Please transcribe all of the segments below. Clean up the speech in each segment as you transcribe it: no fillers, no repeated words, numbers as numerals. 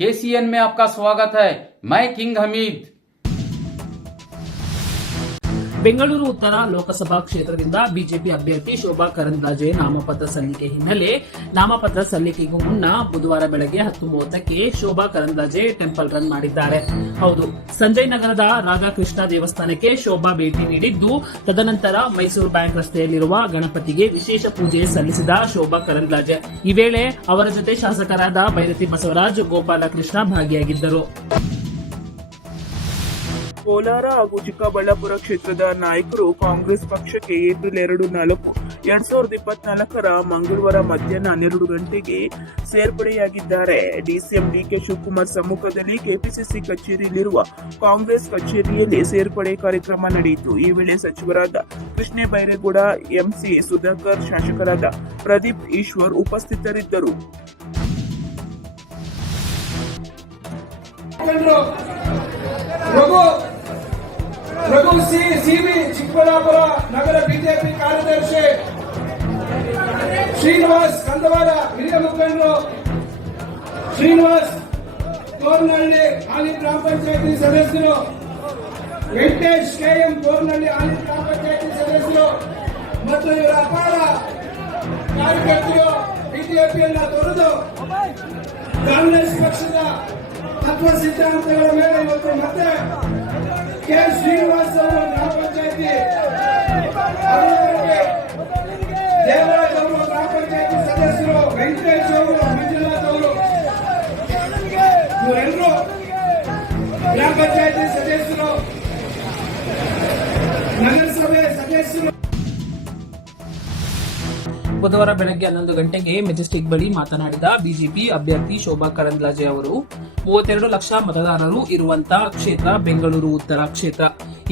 KCN में आपका स्वागत है। मैं किंग हमीद। ಬೆಂಗಳೂರು ಉತ್ತರ ಲೋಕಸಭಾ ಕ್ಷೇತ್ರದಿಂದ ಬಿಜೆಪಿ ಅಭ್ಯರ್ಥಿ ಶೋಭಾ ಕರಂದ್ಲಾಜೆ ನಾಮಪತ್ರ ಸಲ್ಲಿಕೆ ಹಿನ್ನೆಲೆ ನಾಮಪತ್ರ ಸಲ್ಲಿಕೆಗೂ ಮುನ್ನ ಬುಧವಾರ ಬೆಳಗ್ಗೆ 10:30ಕ್ಕೆ ಶೋಭಾ ಕರಂದ್ಲಾಜೆ ಟೆಂಪಲ್ ರನ್ ಮಾಡಿದ್ದಾರೆ. ಹೌದು, ಸಂಜಯ್ ನಗರದ ರಾಧಾಕೃಷ್ಣ ದೇವಸ್ಥಾನಕ್ಕೆ ಶೋಭಾ ಭೇಟಿ ನೀಡಿದ್ದು, ತದನಂತರ ಮೈಸೂರು ಬ್ಯಾಂಕ್ ರಸ್ತೆಯಲ್ಲಿರುವ ಗಣಪತಿಗೆ ವಿಶೇಷ ಪೂಜೆ ಸಲ್ಲಿಸಿದ ಶೋಭಾ ಕರಂದ್ಲಾಜೆ. ಈ ವೇಳೆ ಅವರ ಜೊತೆ ಶಾಸಕರಾದ ಬೈರತಿ ಬಸವರಾಜ್, ಗೋಪಾಲಕೃಷ್ಣ ಭಾಗಿಯಾಗಿದ್ದರು. ಕೋಲಾರ ಹಾಗೂ ಚಿಕ್ಕಬಳ್ಳಾಪುರ ಕ್ಷೇತ್ರದ ನಾಯಕರು ಕಾಂಗ್ರೆಸ್ ಪಕ್ಷಕ್ಕೆ ಏಪ್ರಿಲ್ 2024 ಮಂಗಳವಾರ ಮಧ್ಯಾಹ್ನ 12 ಗಂಟೆಗೆ ಸೇರ್ಪಡೆಯಾಗಿದ್ದಾರೆ. ಡಿಸಿಎಂ ಡಿಕೆ ಶಿವಕುಮಾರ್ ಸಮ್ಮುಖದಲ್ಲಿ ಕೆಪಿಸಿಸಿ ಕಚೇರಿಯಲ್ಲಿರುವ ಕಾಂಗ್ರೆಸ್ ಕಚೇರಿಯಲ್ಲಿ ಸೇರ್ಪಡೆ ಕಾರ್ಯಕ್ರಮ ನಡೆಯಿತು. ಈ ವೇಳೆ ಸಚಿವರಾದ ಕೃಷ್ಣ ಬೈರೇಗೌಡ, ಎಂಸಿ ಸುಧಾಕರ್, ಶಾಸಕರಾದ ಪ್ರದೀಪ್ ಈಶ್ವರ್ ಉಪಸ್ಥಿತರಿದ್ದರು. ರಘು ಸಿವಿ ಚಿಕ್ಕಬಳ್ಳಾಪುರ ನಗರ ಬಿಜೆಪಿ ಕಾರ್ಯದರ್ಶಿ, ಶ್ರೀನಿವಾಸ್ ಕಂದವಾಡ ಹಿರಿಯ ಮುಖಂಡರು, ಶ್ರೀನಿವಾಸ್ ತೋರ್ನಹಳ್ಳಿ ಹಾಲಿ ಗ್ರಾಮ ಪಂಚಾಯತಿ ಸದಸ್ಯರು, ವೆಂಕಟೇಶ್ ಕೆಎಂ ತೋರ್ನಹಳ್ಳಿ ಹಾಲಿ ಗ್ರಾಮ ಪಂಚಾಯತಿ ಸದಸ್ಯರು ಮತ್ತು ಇವರ ಅಪಾರ ಕಾರ್ಯಕರ್ತರು ಬಿಜೆಪಿಯನ್ನ ತೊರೆದು ಕಾಂಗ್ರೆಸ್ ಪಕ್ಷದ ತತ್ವ ಸಿದ್ಧಾಂತಗಳ ಮೇಲೆ ಇವತ್ತು ಮತ್ತೆ ಕೆ ಶ್ರೀನಿವಾಸ್ ಅವರು ಗ್ರಾಮ ಪಂಚಾಯತಿ, ದೇವರಾಜ್ ಅವರು ಗ್ರಾಮ ಪಂಚಾಯತಿ ಸದಸ್ಯರು, ವೆಂಕಟೇಶ್ ಅವರು, ಮಂಜುನಾಥ್ ಅವರು, ಇವರೆಲ್ಲರೂ ಗ್ರಾಮ ಪಂಚಾಯತಿ ಸದಸ್ಯರು, ನಗರಸಭೆ ಸದಸ್ಯರು. ಬುಧವಾರ ಬೆಳಗ್ಗೆ 11 ಗಂಟೆಗೆ ಮೆಜೆಸ್ಟಿಕ್ ಬಳಿ ಮಾತನಾಡಿದ ಬಿಜೆಪಿ ಅಭ್ಯರ್ಥಿ ಶೋಭಾ ಕರಂದ್ಲಾಜೆ ಅವರು, 32 ಲಕ್ಷ ಮತದಾರರು ಇರುವಂತಹ ಕ್ಷೇತ್ರ ಬೆಂಗಳೂರು ಉತ್ತರ ಕ್ಷೇತ್ರ.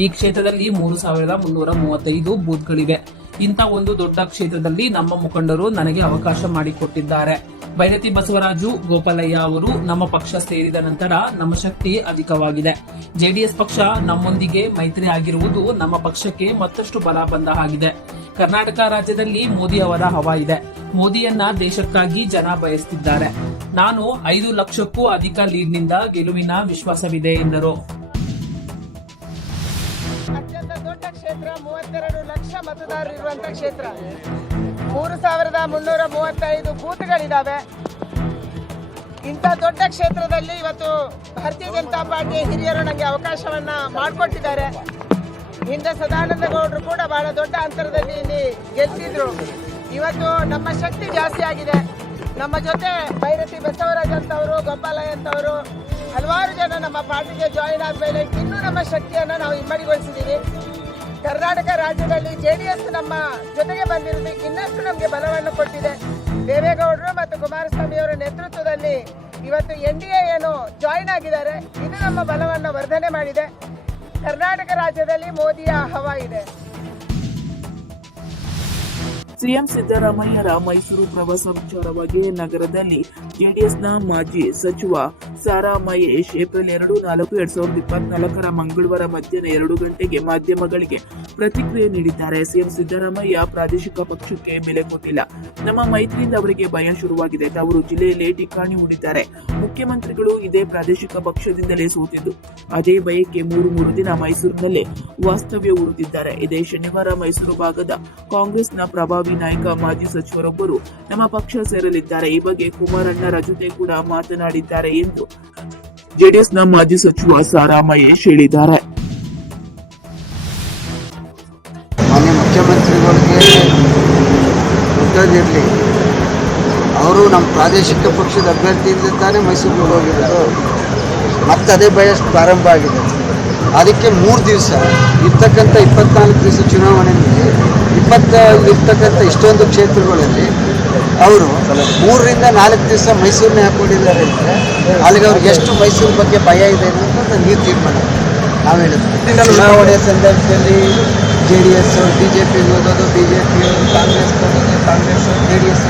ಈ ಕ್ಷೇತ್ರದಲ್ಲಿ 3,335 ಬೂತ್ಗಳಿವೆ. ಇಂಥ ಒಂದು ದೊಡ್ಡ ಕ್ಷೇತ್ರದಲ್ಲಿ ನಮ್ಮ ಮುಖಂಡರು ನನಗೆ ಅವಕಾಶ ಮಾಡಿಕೊಟ್ಟಿದ್ದಾರೆ. ಬೈರತಿ ಬಸವರಾಜು, ಗೋಪಾಲಯ್ಯ ಅವರು ನಮ್ಮ ಪಕ್ಷ ಸೇರಿದ ನಂತರ ನಮ್ಮ ಶಕ್ತಿ ಅಧಿಕವಾಗಿದೆ. ಜೆಡಿಎಸ್ ಪಕ್ಷ ನಮ್ಮೊಂದಿಗೆ ಮೈತ್ರಿ ಆಗಿರುವುದು ನಮ್ಮ ಪಕ್ಷಕ್ಕೆ ಮತ್ತಷ್ಟು ಬಲ ಬಂದ ಹಾಗಿದೆ. ಕರ್ನಾಟಕ ರಾಜ್ಯದಲ್ಲಿ ಮೋದಿ ಅವರ ಹವಾ ಇದೆ. ಮೋದಿಯನ್ನ ದೇಶಕ್ಕಾಗಿ ಜನ ಬಯಸುತ್ತಿದ್ದಾರೆ. ನಾನು 5 ಲಕ್ಷಕ್ಕೂ ಅಧಿಕ ಲೀಡ್ನಿಂದ ಗೆಲುವಿನ ವಿಶ್ವಾಸವಿದೆ ಎಂದರು. ಅತ್ಯಂತ ದೊಡ್ಡ ಕ್ಷೇತ್ರ, 32 ಲಕ್ಷ ಮತದಾರರು ಇರುವಂತಹ ಕ್ಷೇತ್ರ, 3,335 ಬೂತ್ಗಳಿದ್ದಾವೆ. ಇಂಥ ದೊಡ್ಡ ಕ್ಷೇತ್ರದಲ್ಲಿ ಇವತ್ತು ಭಾರತೀಯ ಜನತಾ ಪಾರ್ಟಿಯ ಹಿರಿಯರು ನನಗೆ ಅವಕಾಶವನ್ನ ಮಾಡಿಕೊಟ್ಟಿದ್ದಾರೆ. ಹಿಂದೆ ಸದಾನಂದ ಗೌಡರು ಕೂಡ ಬಹಳ ದೊಡ್ಡ ಅಂತರದಲ್ಲಿ ಇಲ್ಲಿ ಗೆಲ್ತಿದ್ರು. ಇವತ್ತು ನಮ್ಮ ಶಕ್ತಿ ಜಾಸ್ತಿ ಆಗಿದೆ. ನಮ್ಮ ಜೊತೆ ಬೈರತಿ ಬಸವರಾಜ್ ಅಂತವರು, ಗೋಪಾಲಯ್ಯ ಅಂತವರು ಹಲವಾರು ಜನ ನಮ್ಮ ಪಾರ್ಟಿಗೆ ಜಾಯಿನ್ ಆದ್ಮೇಲೆ ಇನ್ನೂ ನಮ್ಮ ಶಕ್ತಿಯನ್ನ ನಾವು ಇಮ್ಮಡಿಗೊಳಿಸಿದ್ದೀವಿ. ಕರ್ನಾಟಕ ರಾಜ್ಯದಲ್ಲಿ ಜೆಡಿಎಸ್ ನಮ್ಮ ಜೊತೆಗೆ ಬಂದಿರೋದು ಇನ್ನಷ್ಟು ನಮಗೆ ಬಲವನ್ನು ಕೊಟ್ಟಿದೆ. ದೇವೇಗೌಡರು ಮತ್ತು ಕುಮಾರಸ್ವಾಮಿ ಅವರ ನೇತೃತ್ವದಲ್ಲಿ ಇವತ್ತು NDA ಏನು ಜಾಯಿನ್ ಆಗಿದ್ದಾರೆ, ಇದು ನಮ್ಮ ಬಲವನ್ನು ವರ್ಧನೆ ಮಾಡಿದೆ. ಕರ್ನಾಟಕ ರಾಜ್ಯದಲ್ಲಿ ಮೋದಿಯ ಹವಾ ಇದೆ. ಸಿಎಂ ಸಿದ್ದರಾಮಯ್ಯರ ಮೈಸೂರು ಪ್ರವಾಸ ವಿಚಾರವಾಗಿ ನಗರದಲ್ಲಿ ಜೆಡಿಎಸ್ನ ಮಾಜಿ ಸಚಿವ ಸಾರಾ ಮಹೇಶ್ ಏಪ್ರಿಲ್ 2024 ಮಂಗಳವಾರ ಮಧ್ಯಾಹ್ನ 2 ಗಂಟೆಗೆ ಮಾಧ್ಯಮಗಳಿಗೆ ಪ್ರತಿಕ್ರಿಯೆ ನೀಡಿದ್ದಾರೆ. ಸಿಎಂ ಸಿದ್ದರಾಮಯ್ಯ ಪ್ರಾದೇಶಿಕ ಪಕ್ಷಕ್ಕೆ ಬೆಲೆ ಕೊಟ್ಟಿಲ್ಲ. ನಮ್ಮ ಮೈತ್ರಿಯಿಂದ ಅವರಿಗೆ ಭಯ ಶುರುವಾಗಿದೆ. ಅವರು ಜಿಲ್ಲೆಯಲ್ಲೇ ಠಿಕಾಣಿ ಹೂಡಿದ್ದಾರೆ. ಮುಖ್ಯಮಂತ್ರಿಗಳು ಇದೇ ಪ್ರಾದೇಶಿಕ ಪಕ್ಷದಿಂದಲೇ ಸೋತಿದ್ದು, ಅದೇ ಭಯಕ್ಕೆ 3 ದಿನ ಮೈಸೂರಿನಲ್ಲೇ ವಾಸ್ತವ್ಯ ಹೂಡುತ್ತಿದ್ದಾರೆ. ಇದೇ ಶನಿವಾರ ಮೈಸೂರು ಭಾಗದ ಕಾಂಗ್ರೆಸ್ನ ಪ್ರಭಾವಿ ನಾಯಕ ಮಾಜಿ ಸಚಿವರೊಬ್ಬರು ನಮ್ಮ ಪಕ್ಷ ಸೇರಲಿದ್ದಾರೆ. ಈ ಬಗ್ಗೆ ಕುಮಾರಣ್ಣರ ಜೊತೆ ಕೂಡ ಮಾತನಾಡಿದ್ದಾರೆ ಎಂದು ಜೆಡಿಎಸ್ನ ಮಾಜಿ ಸಚಿವ ಸಾರಾ ಮಹೇಶ್ ಹೇಳಿದ್ದಾರೆ. ಮಾನ್ಯ ಮುಖ್ಯಮಂತ್ರಿಗಳಿಗೆ ಗೊತ್ತಿರಲಿ, ಅವರು ನಮ್ಮ ಪ್ರಾದೇಶಿಕ ಪಕ್ಷದ ಅಭ್ಯರ್ಥಿಯಿಂದ ತಾನೇ ಮೈಸೂರಿಗೆ ಹೋಗಿರೋದು. ಮತ್ತೆ ಅದೇ ಭಯ ಪ್ರಾರಂಭ ಆಗಿದೆ. ಅದಕ್ಕೆ 3 ದಿವಸ ಇರ್ತಕ್ಕಂಥ 24 ದಿವಸ ಚುನಾವಣೆಯಲ್ಲಿ ಇರ್ತಕ್ಕಂಥ ಇಷ್ಟೊಂದು ಕ್ಷೇತ್ರಗಳಲ್ಲಿ ಅವರು 3 ರಿಂದ 4 ದಿವಸ ಮೈಸೂರನ್ನೇ ಹಾಕೊಂಡಿದ್ದಾರೆ ಅಂದರೆ ಅಲ್ಲಿಗೆ ಅವ್ರಿಗೆ ಎಷ್ಟು ಮೈಸೂರು ಬಗ್ಗೆ ಭಯ ಇದೆ ಅನ್ನೋದು ನೀವು ತೀರ್ಮಾನ ನಾವು ಹೇಳಿದ್ವಿ. ಚುನಾವಣೆ ಸಂದರ್ಭದಲ್ಲಿ JDS BJP ಓದೋದು, BJP ಕಾಂಗ್ರೆಸ್ ಓದೋದು, ಕಾಂಗ್ರೆಸ್ JDS